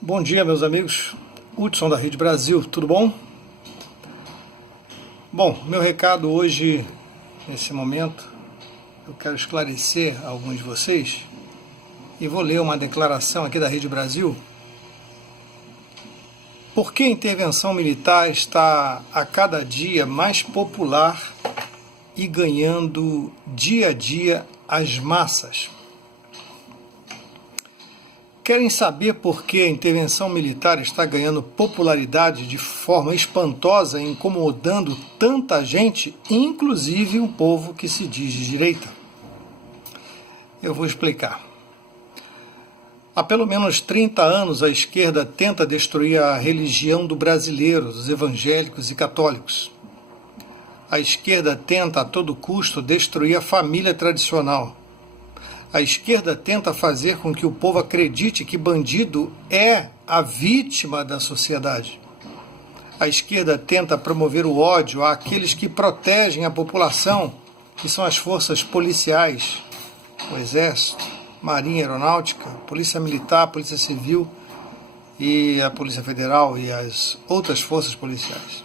Bom dia, meus amigos. Hudson da Rede Brasil, tudo bom? Bom, meu recado hoje, nesse momento, eu quero esclarecer a alguns de vocês e vou ler uma declaração aqui da Rede Brasil. Por que a intervenção militar está a cada dia mais popular e ganhando dia a dia as massas? Querem saber por que a intervenção militar está ganhando popularidade de forma espantosa, incomodando tanta gente, inclusive um povo que se diz de direita? Eu vou explicar. Há pelo menos 30 anos a esquerda tenta destruir a religião do brasileiro, dos evangélicos e católicos. A esquerda tenta a todo custo destruir a família tradicional. A esquerda tenta fazer com que o povo acredite que bandido é a vítima da sociedade. A esquerda tenta promover o ódio àqueles que protegem a população, que são as forças policiais, o Exército, Marinha Aeronáutica, Polícia Militar, Polícia Civil e a Polícia Federal e as outras forças policiais.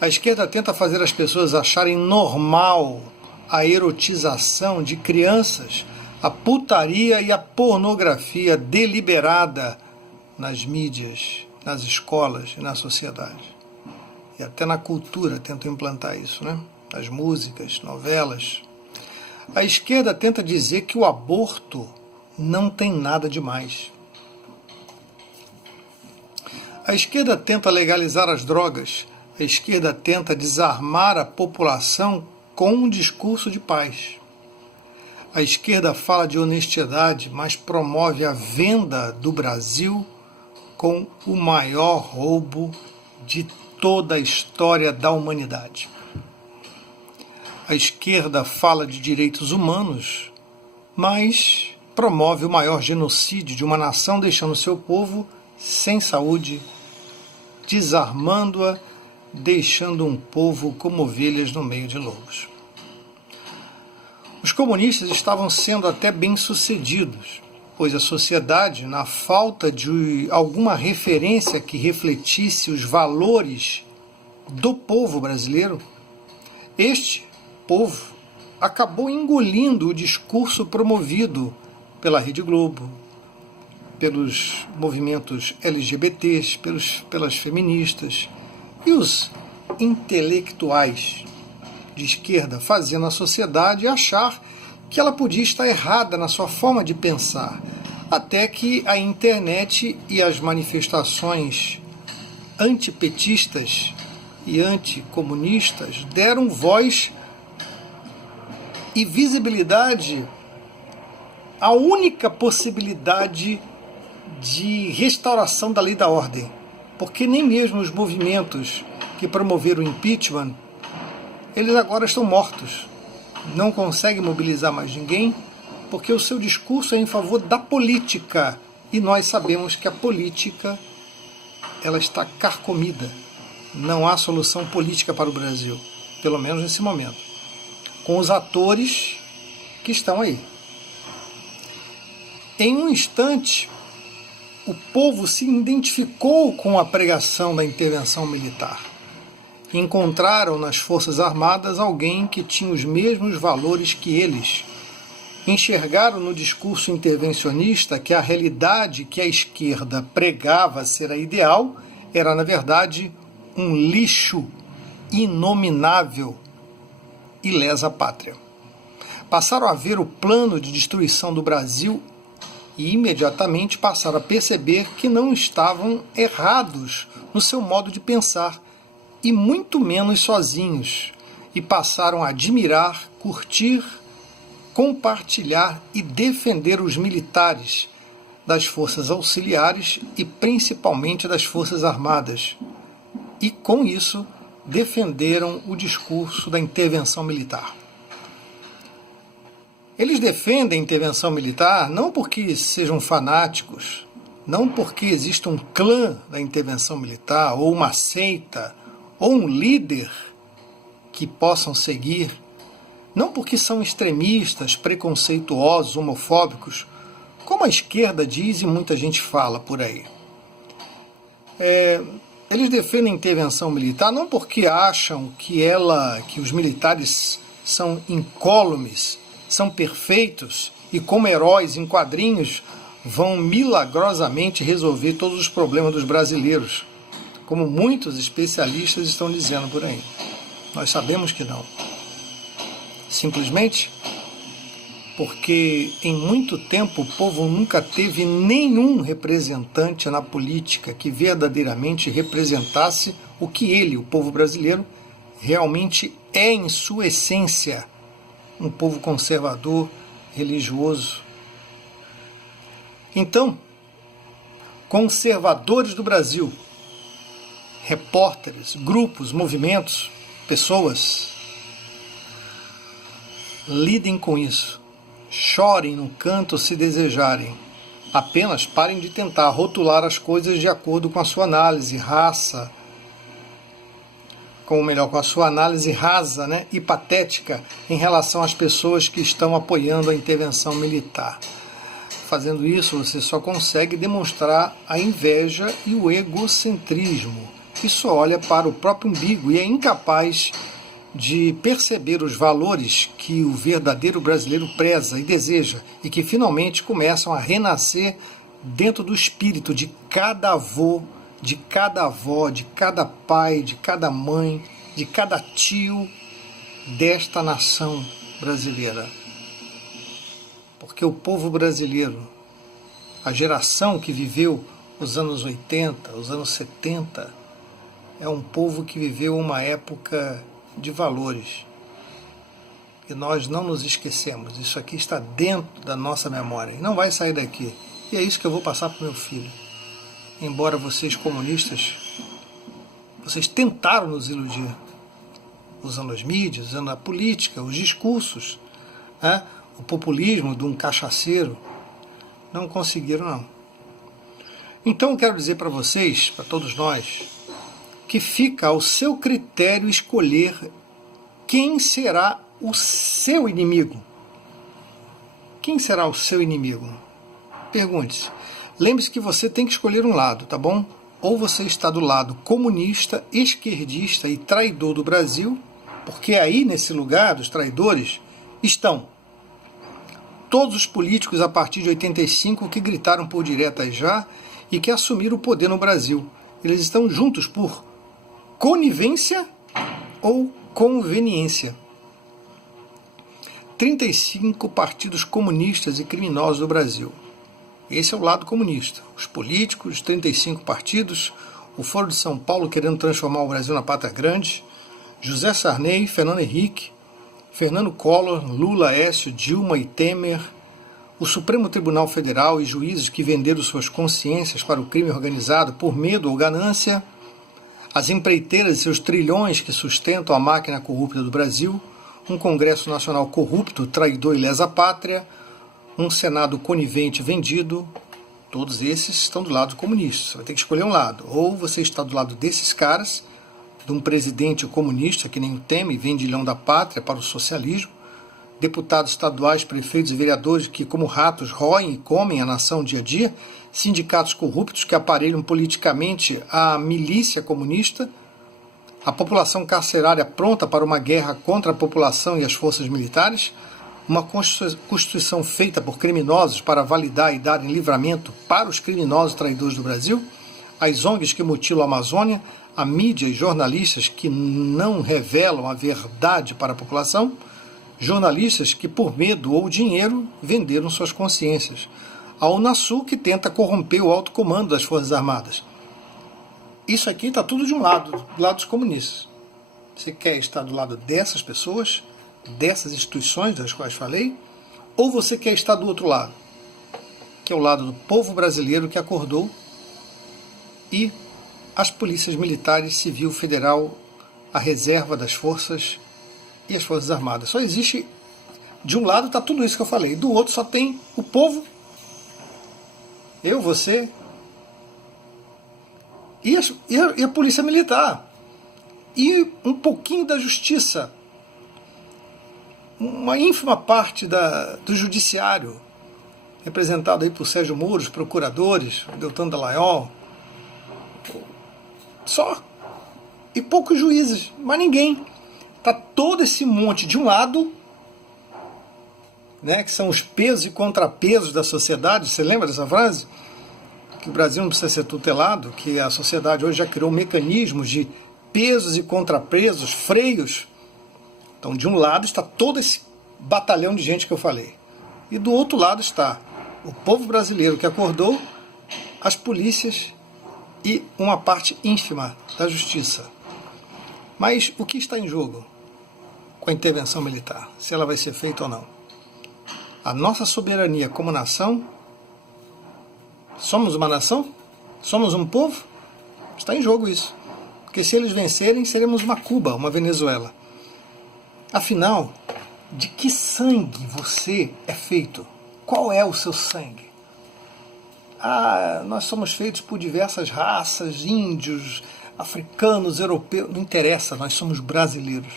A esquerda tenta fazer as pessoas acharem normal a erotização de crianças, a putaria e a pornografia deliberada nas mídias, nas escolas e na sociedade. E até na cultura tentam implantar isso, né? Nas músicas, novelas. A esquerda tenta dizer que o aborto não tem nada demais. A esquerda tenta legalizar as drogas. A esquerda tenta desarmar a população com um discurso de paz. A esquerda fala de honestidade, mas promove a venda do Brasil com o maior roubo de toda a história da humanidade. A esquerda fala de direitos humanos, mas promove o maior genocídio de uma nação, deixando seu povo sem saúde, desarmando-a, deixando um povo como ovelhas no meio de lobos. Os comunistas estavam sendo até bem-sucedidos, pois a sociedade, na falta de alguma referência que refletisse os valores do povo brasileiro, este povo acabou engolindo o discurso promovido pela Rede Globo, pelos movimentos LGBTs, pelas feministas e os intelectuais de esquerda, fazendo a sociedade achar que ela podia estar errada na sua forma de pensar, até que a internet e as manifestações antipetistas e anticomunistas deram voz e visibilidade à única possibilidade de restauração da lei da ordem, porque nem mesmo os movimentos que promoveram o impeachment, eles agora estão mortos, não conseguem mobilizar mais ninguém, porque o seu discurso é em favor da política, e nós sabemos que a política ela está carcomida, não há solução política para o Brasil, pelo menos nesse momento, com os atores que estão aí. Em um instante, o povo se identificou com a pregação da intervenção militar. Encontraram nas Forças Armadas alguém que tinha os mesmos valores que eles. Enxergaram no discurso intervencionista que a realidade que a esquerda pregava ser a ideal era, na verdade, um lixo inominável e lesa pátria. Passaram a ver o plano de destruição do Brasil e imediatamente passaram a perceber que não estavam errados no seu modo de pensar, e muito menos sozinhos, e passaram a admirar, curtir, compartilhar e defender os militares das forças auxiliares e principalmente das forças armadas. E com isso defenderam o discurso da intervenção militar. Eles defendem a intervenção militar não porque sejam fanáticos, não porque exista um clã da intervenção militar ou uma seita ou um líder que possam seguir, não porque são extremistas, preconceituosos, homofóbicos, como a esquerda diz e muita gente fala por aí. Eles defendem a intervenção militar não porque acham que os militares são incólumes, são perfeitos e como heróis em quadrinhos vão milagrosamente resolver todos os problemas dos brasileiros, como muitos especialistas estão dizendo por aí. Nós sabemos que não. Simplesmente porque em muito tempo o povo nunca teve nenhum representante na política que verdadeiramente representasse o que ele, o povo brasileiro, realmente é em sua essência, um povo conservador, religioso. Então, conservadores do Brasil, repórteres, grupos, movimentos, pessoas, lidem com isso. Chorem no canto se desejarem. Apenas parem de tentar rotular as coisas de acordo com a sua análise raça, com a sua análise rasa, e patética em relação às pessoas que estão apoiando a intervenção militar. Fazendo isso, você só consegue demonstrar a inveja e o egocentrismo, que só olha para o próprio umbigo e é incapaz de perceber os valores que o verdadeiro brasileiro preza e deseja e que finalmente começam a renascer dentro do espírito de cada avô, de cada avó, de cada pai, de cada mãe, de cada tio desta nação brasileira. Porque o povo brasileiro, a geração que viveu os anos 80, os anos 70, é um povo que viveu uma época de valores. E nós não nos esquecemos. Isso aqui está dentro da nossa memória. E não vai sair daqui. E é isso que eu vou passar para o meu filho. Embora vocês comunistas, vocês tentaram nos iludir, usando as mídias, usando a política, os discursos, o populismo de um cachaceiro, não conseguiram não. Então eu quero dizer para vocês, para todos nós, que fica ao seu critério escolher quem será o seu inimigo. Quem será o seu inimigo? Pergunte-se. Lembre-se que você tem que escolher um lado, tá bom? Ou você está do lado comunista, esquerdista e traidor do Brasil, porque aí, nesse lugar dos traidores, estão todos os políticos a partir de 85 que gritaram por diretas já e que assumiram o poder no Brasil. Eles estão juntos por conivência ou conveniência. 35 partidos comunistas e criminosos do Brasil. Esse é o lado comunista. Os políticos, 35 partidos, o Foro de São Paulo querendo transformar o Brasil na pátria grande, José Sarney, Fernando Henrique, Fernando Collor, Lula, Aécio, Dilma e Temer, o Supremo Tribunal Federal e juízes que venderam suas consciências para o crime organizado por medo ou ganância, as empreiteiras e seus trilhões que sustentam a máquina corrupta do Brasil, um Congresso Nacional corrupto, traidor e lesa-pátria, um Senado conivente vendido, todos esses estão do lado comunista. Você vai ter que escolher um lado. Ou você está do lado desses caras, de um presidente comunista, que nem o Temer, vendilhão da pátria para o socialismo, deputados estaduais, prefeitos e vereadores que, como ratos, roem e comem a nação dia a dia, sindicatos corruptos que aparelham politicamente a milícia comunista, a população carcerária pronta para uma guerra contra a população e as forças militares, uma Constituição feita por criminosos para validar e dar livramento para os criminosos traidores do Brasil, as ONGs que mutilam a Amazônia, a mídia e jornalistas que não revelam a verdade para a população, jornalistas que por medo ou dinheiro venderam suas consciências, a Unasul que tenta corromper o alto comando das Forças Armadas. Isso aqui está tudo de um lado, do lado dos comunistas. Você quer estar do lado dessas pessoas, dessas instituições das quais falei, ou você quer estar do outro lado, que é o lado do povo brasileiro que acordou e as polícias militares, civil, federal, a reserva das forças e as Forças Armadas. Só existe, de um lado está tudo isso que eu falei, do outro só tem o povo, eu, você e a polícia militar. E um pouquinho da justiça, uma ínfima parte do judiciário, representado aí por Sérgio Moro, os procuradores, Deltan Dallagnol, Só. E poucos juízes, mas ninguém. Está todo esse monte de um lado, né, que são os pesos e contrapesos da sociedade. Você lembra dessa frase? Que o Brasil não precisa ser tutelado, que a sociedade hoje já criou mecanismos de pesos e contrapesos, freios. Então, de um lado está todo esse batalhão de gente que eu falei. E do outro lado está o povo brasileiro que acordou, as polícias e uma parte ínfima da justiça. Mas o que está em jogo com a intervenção militar? Se ela vai ser feita ou não? A nossa soberania como nação? Somos uma nação? Somos um povo? Está em jogo isso. Porque se eles vencerem, seremos uma Cuba, uma Venezuela. Afinal, de que sangue você é feito? Qual é o seu sangue? Nós somos feitos por diversas raças, índios, africanos, europeus. Não interessa, nós somos brasileiros.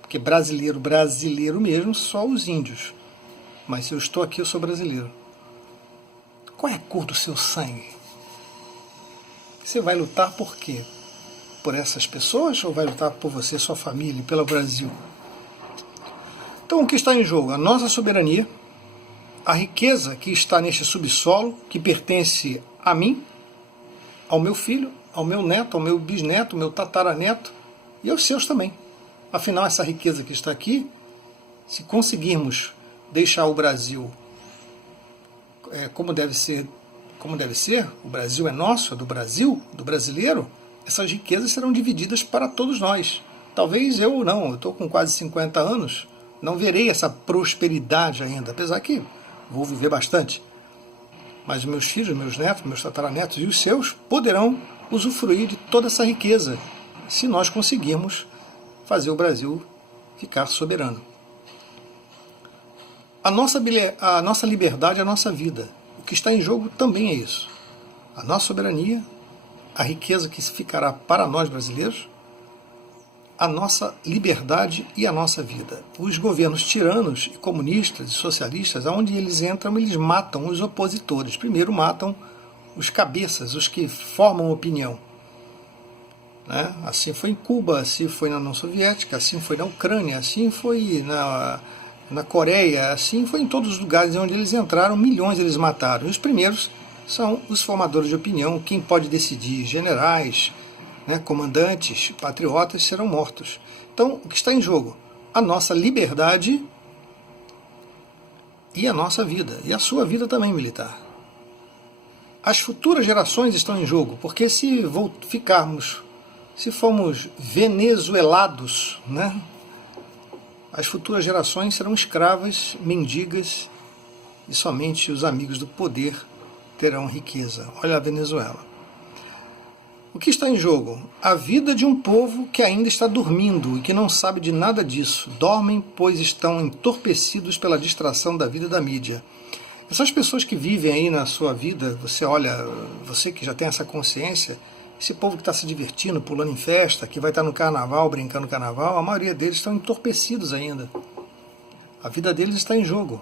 Porque brasileiro mesmo, só os índios. Mas se eu estou aqui, eu sou brasileiro. Qual é a cor do seu sangue? Você vai lutar por quê? Por essas pessoas ou vai lutar por você, sua família, pelo Brasil? Então o que está em jogo? A nossa soberania, a riqueza que está neste subsolo, que pertence a mim, ao meu filho, ao meu neto, ao meu bisneto, ao meu tataraneto e aos seus também. Afinal, essa riqueza que está aqui, se conseguirmos deixar o Brasil como deve ser, o Brasil é nosso, é do Brasil, do brasileiro, essas riquezas serão divididas para todos nós. Talvez eu estou com quase 50 anos, não verei essa prosperidade ainda, apesar que vou viver bastante. Mas meus filhos, meus netos, meus tataranetos e os seus poderão usufruir de toda essa riqueza, se nós conseguirmos fazer o Brasil ficar soberano. A nossa liberdade é a nossa vida. O que está em jogo também é isso. A nossa soberania, a riqueza que ficará para nós brasileiros, a nossa liberdade e a nossa vida. Os governos tiranos e comunistas e socialistas, aonde eles entram, eles matam os opositores. Primeiro matam os cabeças, os que formam opinião. Né? Assim foi em Cuba, assim foi na União Soviética, assim foi na Ucrânia, assim foi na Coreia, assim foi em todos os lugares onde eles entraram, milhões eles mataram. E os primeiros são os formadores de opinião, quem pode decidir, generais, né, comandantes, patriotas serão mortos. Então, o que está em jogo? A nossa liberdade e a nossa vida, e a sua vida também, militar. As futuras gerações estão em jogo, porque se formos venezuelados, né, as futuras gerações serão escravas, mendigas, e somente os amigos do poder terão riqueza. Olha a Venezuela. O que está em jogo? A vida de um povo que ainda está dormindo e que não sabe de nada disso. Dormem, pois estão entorpecidos pela distração da vida e da mídia. Essas pessoas que vivem aí na sua vida, você que já tem essa consciência, esse povo que está se divertindo, pulando em festa, que vai estar no carnaval, brincando no carnaval, a maioria deles estão entorpecidos ainda. A vida deles está em jogo.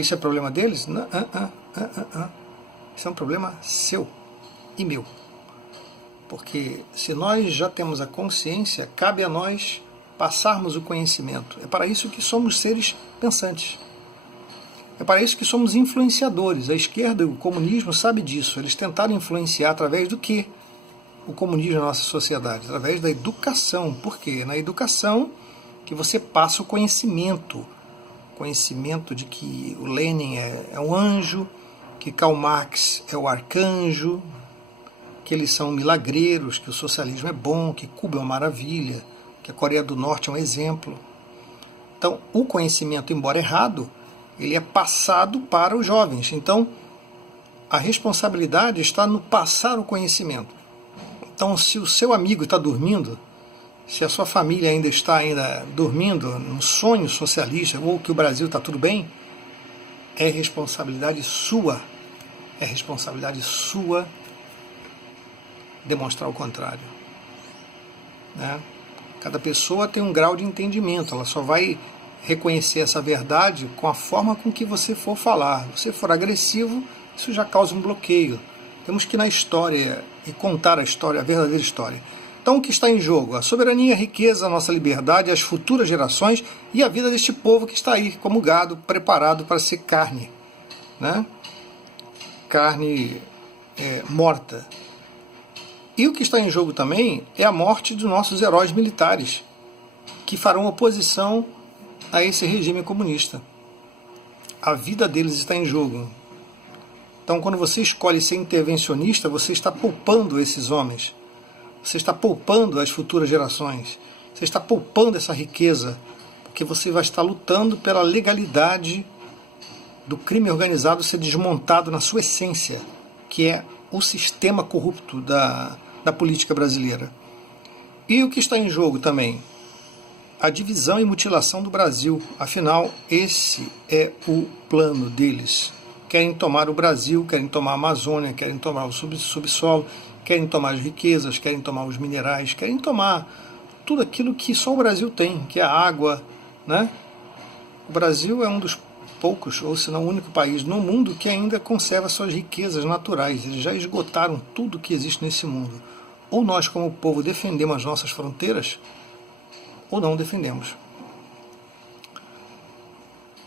Isso é problema deles? Não, Isso é um problema seu e meu. Porque se nós já temos a consciência, cabe a nós passarmos o conhecimento. É para isso que somos seres pensantes. É para isso que somos influenciadores. A esquerda e o comunismo sabem disso. Eles tentaram influenciar através do que? O comunismo na nossa sociedade? Através da educação. Por quê? Na educação que você passa o conhecimento. Conhecimento de que o Lenin é um anjo, que Karl Marx é o arcanjo, que eles são milagreiros, que o socialismo é bom, que Cuba é uma maravilha, que a Coreia do Norte é um exemplo. Então, o conhecimento, embora errado, ele é passado para os jovens. Então, a responsabilidade está no passar o conhecimento. Então, se o seu amigo está dormindo, se a sua família ainda está dormindo num sonho socialista, ou que o Brasil está tudo bem, é responsabilidade sua. É responsabilidade sua demonstrar o contrário. Né? Cada pessoa tem um grau de entendimento, ela só vai reconhecer essa verdade com a forma com que você for falar. Se você for agressivo, isso já causa um bloqueio. Temos que ir na história e contar a história, a verdadeira história. Então, o que está em jogo? A soberania, a riqueza, a nossa liberdade, as futuras gerações e a vida deste povo que está aí, como gado, preparado para ser carne, né? Carne morta. E o que está em jogo também é a morte de nossos heróis militares, que farão oposição a esse regime comunista. A vida deles está em jogo. Então, quando você escolhe ser intervencionista, você está poupando esses homens. Você está poupando as futuras gerações. Você está poupando essa riqueza, porque você vai estar lutando pela legalidade do crime organizado ser desmontado na sua essência, que é o sistema corrupto da política brasileira. E o que está em jogo também? A divisão e mutilação do Brasil. Afinal, esse é o plano deles. Querem tomar o Brasil, querem tomar a Amazônia, querem tomar o subsolo, querem tomar as riquezas, querem tomar os minerais, querem tomar tudo aquilo que só o Brasil tem, que é a água, né? O Brasil é um dos poucos, ou se não o único país no mundo que ainda conserva suas riquezas naturais. Eles já esgotaram tudo que existe nesse mundo. Ou nós, como povo, defendemos as nossas fronteiras, ou não defendemos.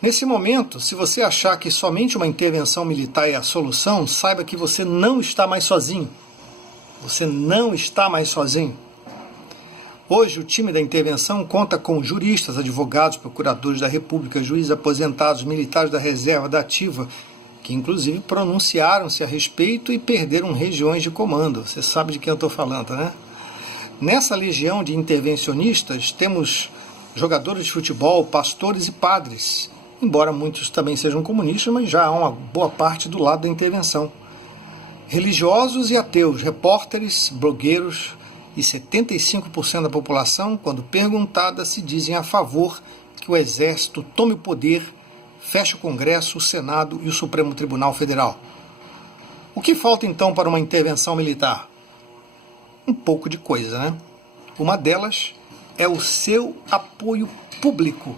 Nesse momento, se você achar que somente uma intervenção militar é a solução, saiba que você não está mais sozinho. Você não está mais sozinho. Hoje, o time da intervenção conta com juristas, advogados, procuradores da República, juízes aposentados, militares da reserva, da ativa, que inclusive pronunciaram-se a respeito e perderam regiões de comando. Você sabe de quem eu estou falando, né? Nessa legião de intervencionistas, temos jogadores de futebol, pastores e padres, embora muitos também sejam comunistas, mas já há uma boa parte do lado da intervenção. Religiosos e ateus, repórteres, blogueiros e 75% da população, quando perguntada, se dizem a favor que o Exército tome o poder, feche o Congresso, o Senado e o Supremo Tribunal Federal. O que falta então para uma intervenção militar? Um pouco de coisa, né? Uma delas é o seu apoio público.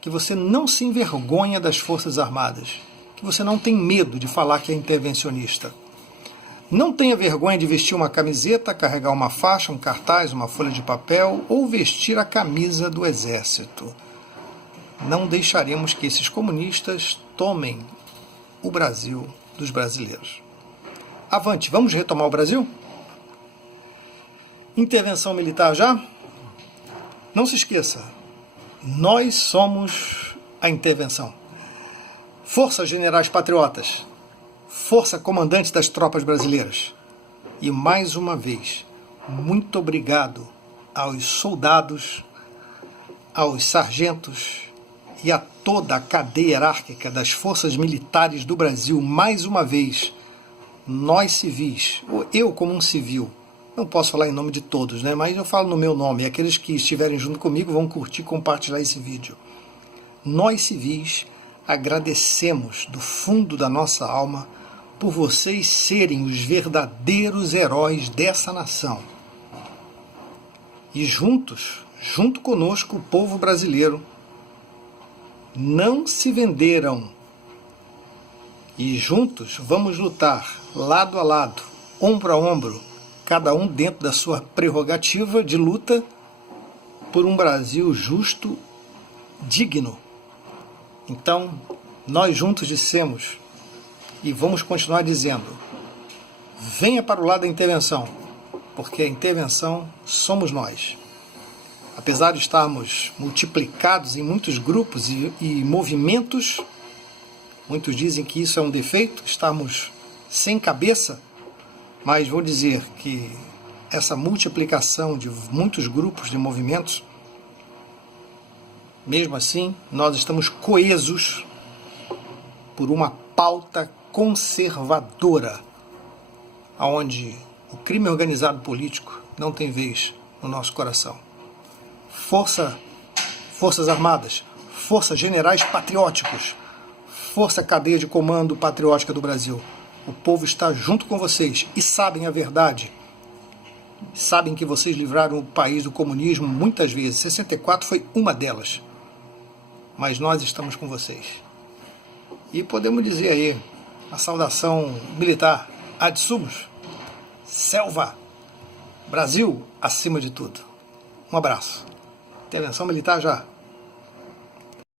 Que você não se envergonha das Forças Armadas. Que você não tem medo de falar que é intervencionista. Não tenha vergonha de vestir uma camiseta, carregar uma faixa, um cartaz, uma folha de papel ou vestir a camisa do Exército. Não deixaremos que esses comunistas tomem o Brasil dos brasileiros. Avante, vamos retomar o Brasil? Intervenção militar já? Não se esqueça, nós somos a intervenção. Força generais patriotas, força comandantes das tropas brasileiras. E mais uma vez, muito obrigado aos soldados, aos sargentos e a toda a cadeia hierárquica das forças militares do Brasil. Mais uma vez, nós civis, eu como um civil, não posso falar em nome de todos, né? Mas eu falo no meu nome, e aqueles que estiverem junto comigo vão curtir e compartilhar esse vídeo. Nós civis agradecemos do fundo da nossa alma por vocês serem os verdadeiros heróis dessa nação. E juntos, junto conosco, o povo brasileiro, não se venderam. E juntos vamos lutar, lado a lado, ombro a ombro, cada um dentro da sua prerrogativa de luta por um Brasil justo, digno. Então, nós juntos dissemos, e vamos continuar dizendo, venha para o lado da intervenção, porque a intervenção somos nós. Apesar de estarmos multiplicados em muitos grupos e movimentos, muitos dizem que isso é um defeito, estamos sem cabeça, mas vou dizer que essa multiplicação de muitos grupos de movimentos, mesmo assim, nós estamos coesos por uma pauta conservadora, onde o crime organizado político não tem vez no nosso coração. Forças Armadas, forças generais patrióticos, força cadeia de comando patriótica do Brasil. O povo está junto com vocês e sabem a verdade. Sabem que vocês livraram o país do comunismo muitas vezes. 64 foi uma delas. Mas nós estamos com vocês. E podemos dizer aí, a saudação militar ad sumus, selva, Brasil acima de tudo. Um abraço. Intervenção militar já.